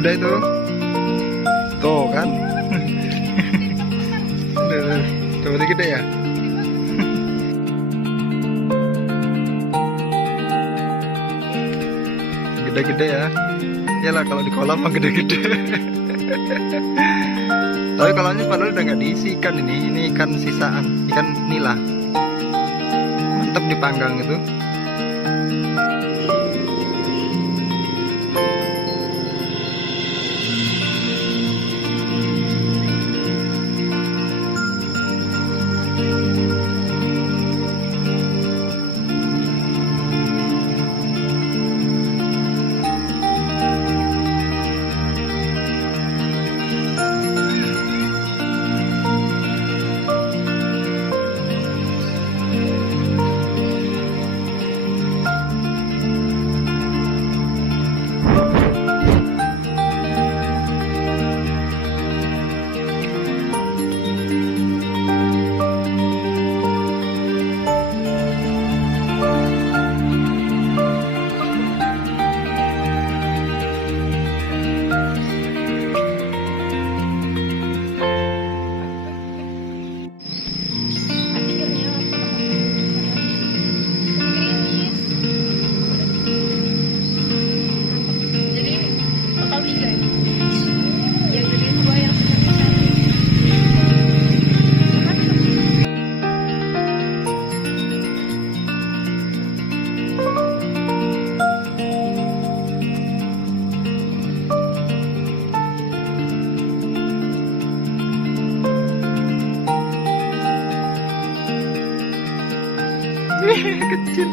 Udah itu. Tuh kan. Coba gede ya. Gede-gede ya. Iyalah kalau di kolam mah gede-gede. Tapi kolamnya padahal udah nggak diisi ikan ini ikan sisaan, ikan nila. Mantap dipanggang itu. Kecil.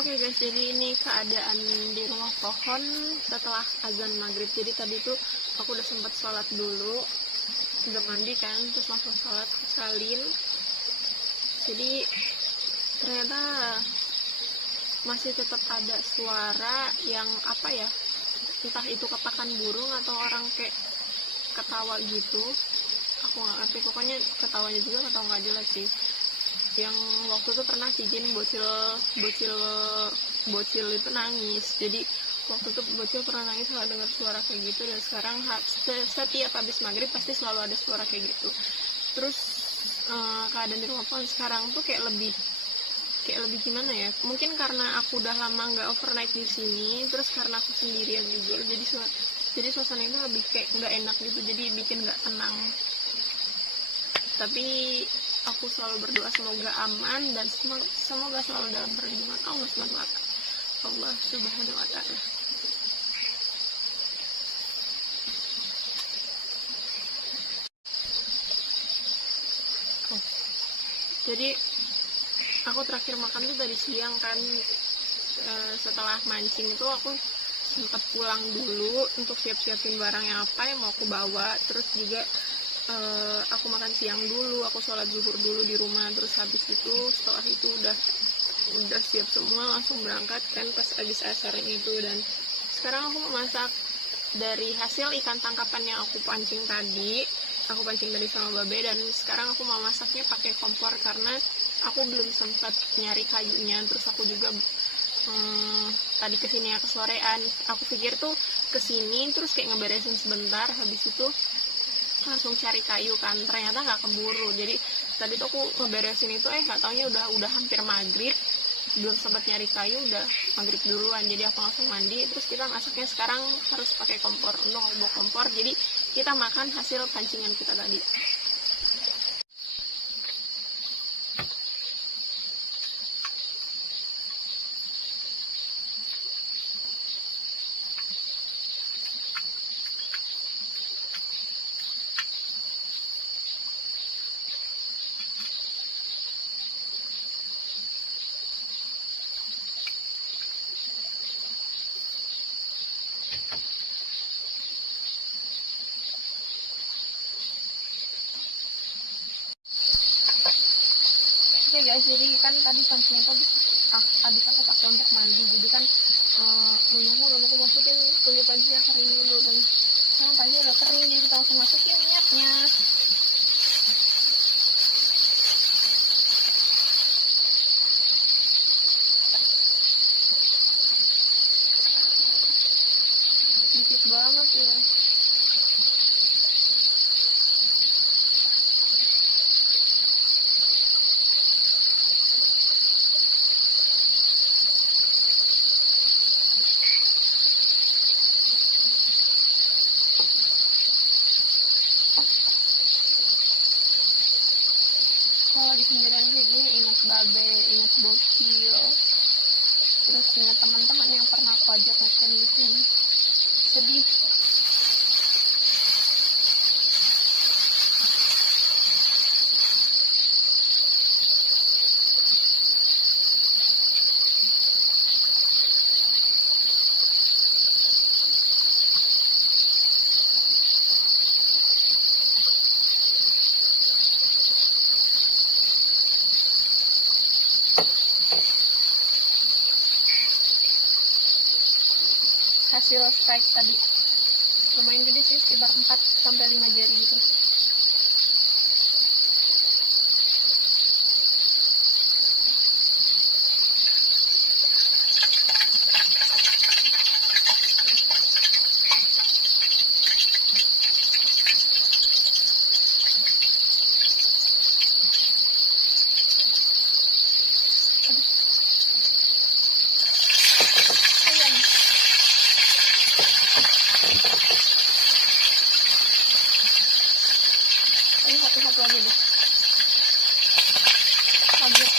Oke guys, jadi ini keadaan di rumah pohon setelah azan maghrib. Jadi tadi tuh aku udah sempat sholat dulu, udah mandi kan, terus langsung sholat salin. Jadi ternyata masih tetap ada suara yang apa ya, entah itu ketakan burung atau orang kayak ketawa gitu. Aku nggak ngerti, pokoknya ketawanya juga ketawa nggak jelas sih. Yang waktu itu pernah izin bocil itu nangis. Jadi waktu itu bocil pernah nangis kalau dengar suara kayak gitu, dan sekarang setiap habis maghrib pasti selalu ada suara kayak gitu. Terus keadaan di rumah pohon sekarang tuh kayak lebih gimana ya, mungkin karena aku udah lama nggak overnight di sini, terus karena aku sendirian juga, jadi suasana itu lebih kayak nggak enak gitu, jadi bikin nggak tenang. Tapi aku selalu berdoa semoga aman dan semoga selalu dalam perlindungan Allah Subhanahu wa Ta'ala. Jadi aku terakhir makan tuh dari siang kan. Setelah mancing itu aku sempat pulang dulu untuk siap-siapin barang yang apa yang mau aku bawa. Terus juga aku makan siang dulu, aku sholat zuhur dulu di rumah. Terus habis itu, setelah itu udah siap semua, langsung berangkat kan pas habis asaran itu. Dan sekarang aku masak dari hasil ikan tangkapan yang aku pancing tadi sama Babe. Dan sekarang aku mau masaknya pakai kompor karena aku belum sempat nyari kayunya. Terus aku juga tadi kesini ya kesorean. Aku pikir tuh kesini terus kayak ngeberesin sebentar, habis itu langsung cari kayu kan, ternyata nggak keburu. Jadi tadi tuh aku ngeberesin itu nggak taunya udah hampir maghrib, belum sempat nyari kayu, udah maghrib duluan. Jadi aku langsung mandi, terus kita masaknya sekarang harus pakai kompor. Untuk bawa kompor, jadi kita makan hasil pancingan kita tadi. Oke guys, jadi kan tadi pancingnya itu habis aku pakai untuk mandi. Jadi kan aku masukin tunggu pancinya kering dulu, dan sekarang pancinya udah kering, jadi kita langsung masukin minyaknya. Dikit banget ya. Kalau di sendirian kayak gini ingat Babe, ingat bocil, terus ingat teman-teman yang pernah aku ajak makan di sini. Sedih. Hasil strike tadi lumayan gede sih, sekitar 4-5 jari gitu. Satu aja deh. Kaget.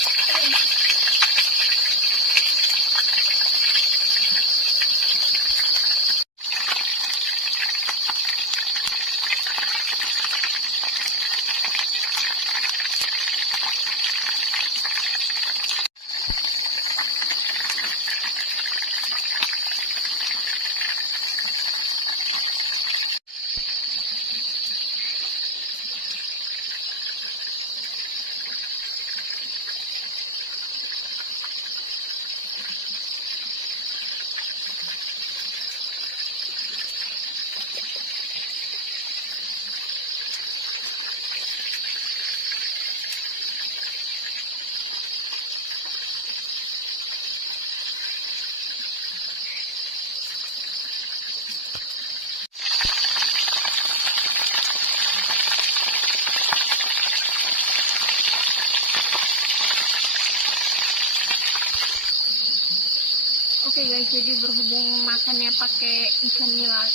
Oke guys, jadi berhubung makannya pakai ikan nila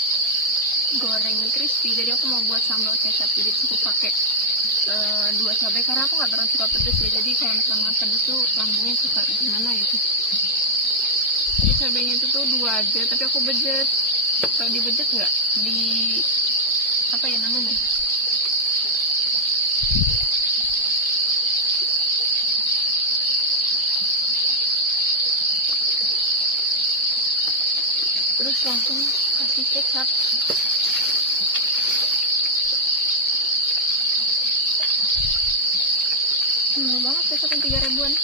goreng crispy, jadi aku mau buat sambal kecap. Jadi cukup pakai 2 cabai karena aku nggak terlalu suka pedas ya. Jadi kalau misalnya pedas tuh lambungnya suka gimana gitu. Jadi cabainya itu tuh 2 aja, tapi aku bejet. Kalau dibejet nggak di apa ya namanya? Terus langsung kasih kecap. Mahal banget kecapnya 3 ribuan.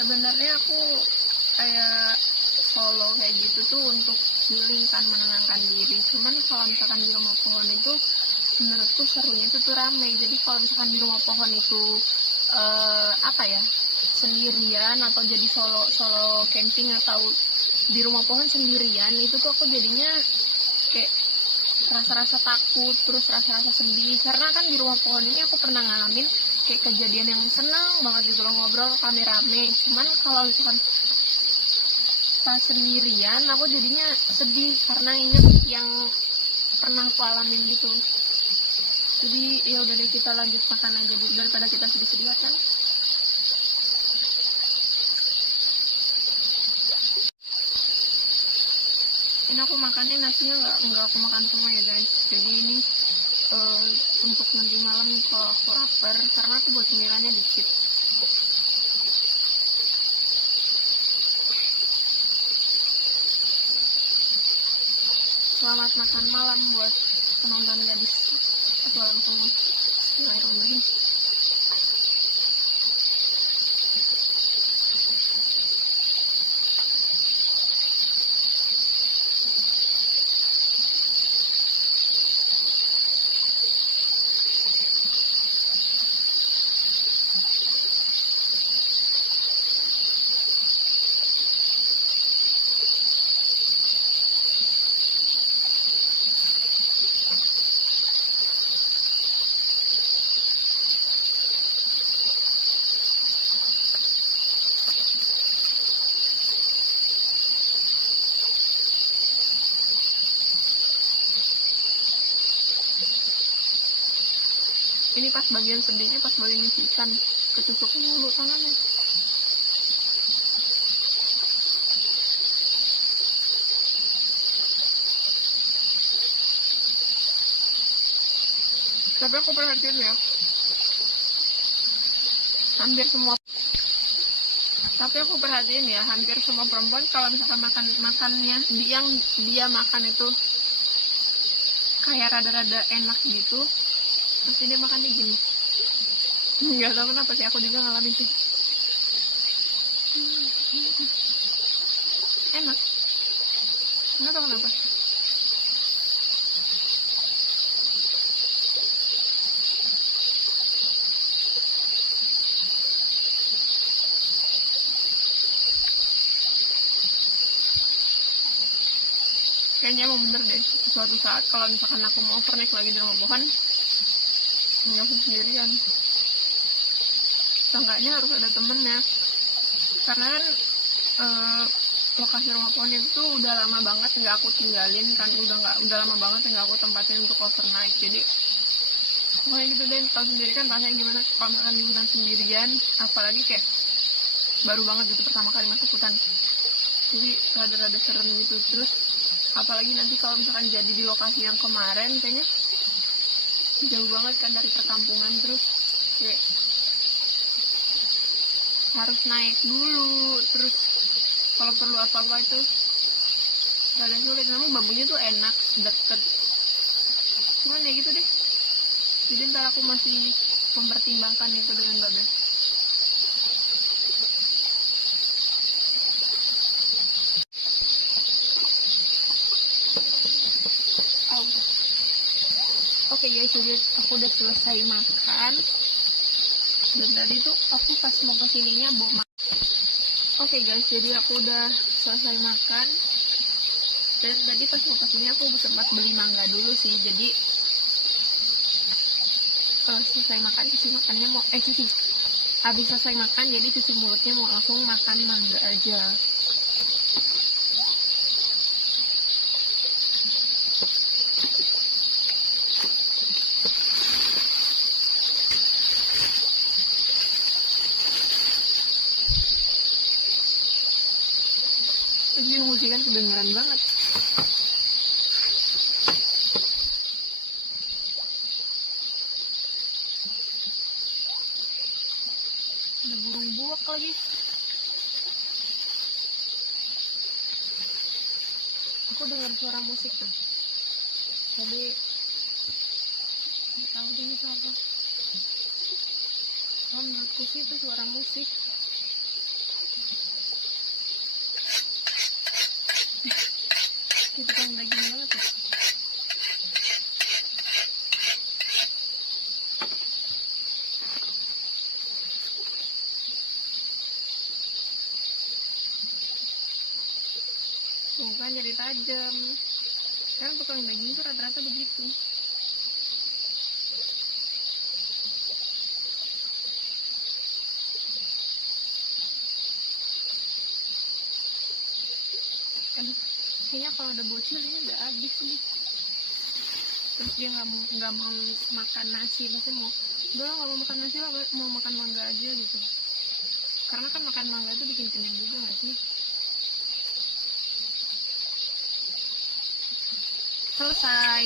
Sebenarnya aku kayak solo kayak gitu tuh untuk healing kan, menenangkan diri. Cuman kalau misalkan di rumah pohon itu menurutku serunya itu tuh rame. Jadi kalau misalkan di rumah pohon itu apa ya, sendirian atau jadi solo camping atau di rumah pohon sendirian, itu tuh aku jadinya kayak rasa-rasa takut, terus rasa-rasa sedih. Karena kan di rumah pohon ini aku pernah ngalamin kayak kejadian yang senang banget gitu loh, ngobrol rame-rame. Cuman kalau misalkan pas sendirian aku jadinya sedih karena inget yang pernah aku alamin gitu. Jadi ya udah deh, kita lanjut makan aja Bu, daripada kita sedih-sedih kan. Ini aku makannya nasinya nggak aku makan semua ya guys. Jadi ini untuk nanti malam kalau aku lapar, karena aku buat cemilannya dikit. Selamat makan malam buat penonton gadis petualang semua. Bismillahirrahmanirrahim. Ini pas bagian sedihnya, pas bagian isi ikan, ketusuk mulu tangannya. Tapi aku perhatiin ya, hampir semua perempuan kalau misalkan makannya yang dia makan itu kayak rada-rada enak gitu, terus dia makannya gini. Nggak tahu kenapa sih, aku juga ngalamin sih. Enak, nggak tahu kenapa. Kayaknya emang bener deh, suatu saat kalau misalkan aku mau overnight lagi di rumah pohon, nggak usah sendirian, seenggaknya harus ada temennya. Karena kan lokasi rumah pohon itu udah lama banget nggak aku tinggalin kan, udah lama banget nggak aku tempatin untuk overnight. Jadi pokoknya gitu deh, tahu sendiri kan rasanya gimana kalau makan di hutan sendirian, apalagi kayak baru banget gitu pertama kali masuk hutan. Jadi rada-rada serem gitu. Terus apalagi nanti kalau misalkan jadi di lokasi yang kemarin, kayaknya jauh banget kan dari perkampungan, terus kayak harus naik dulu, terus kalau perlu apa-apa itu rada sulit. Namun bambunya tuh enak, deket, cuman ya gitu deh. Jadi ntar aku masih mempertimbangkan itu dengan Babe. Oke guys, jadi aku udah selesai makan. Dan tadi tuh aku pas mau kesininya bawa makan. Oke guys, jadi aku udah selesai makan. Dan tadi pas mau kesini aku sempat beli mangga dulu sih. Jadi selesai makan, cuci makannya mau cuci. Habis selesai makan, jadi cuci mulutnya mau langsung makan mangga aja. Ini musik kan kedengeran banget. Ada burung buak lagi. Aku dengar suara musik tuh. Jadi nggak tahu dia itu apa. Oh, menurutku sih itu suara musik. Itu kan daging banget ya. Tuh kan jadi tajam. Kan tukang daging tuh rata-rata begitu. Kayaknya kalau ada bocil ini udah habis nih. Terus dia nggak mau makan nasi, maksudnya udah nggak mau makan nasi lah, mau makan mangga aja gitu. Karena kan makan mangga itu bikin kenyang juga nggak sih? Selesai.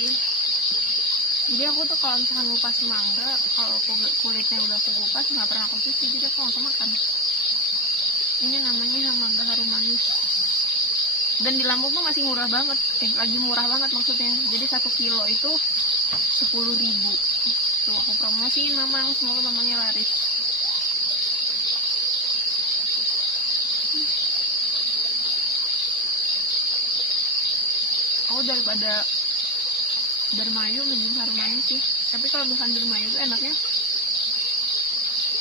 Jadi aku tuh kalau misalkan ngupas mangga, kalau kulitnya udah aku kupas nggak pernah aku cuci, jadi aku langsung makan. Ini namanya mangga harum manis. Dan di Lampung tuh masih murah banget, lagi murah banget maksudnya. Jadi 1 kilo itu 10.000. Tuh aku promosiin Mamang, semoga Mamangnya laris. Aku daripada Dermayu mending harum manis sih. Tapi kalau bukan Dermayu itu enaknya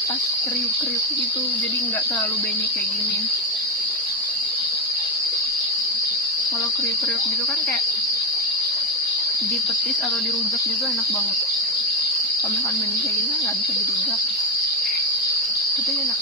pas kriuk-kriuk gitu, jadi nggak terlalu banyak kayak gini. Kalau kriuk-kriuk gitu kan kayak dipetis atau dirujak juga enak banget. Kalau misalkan benih kayak gini nggak bisa dirujak, tapi enak.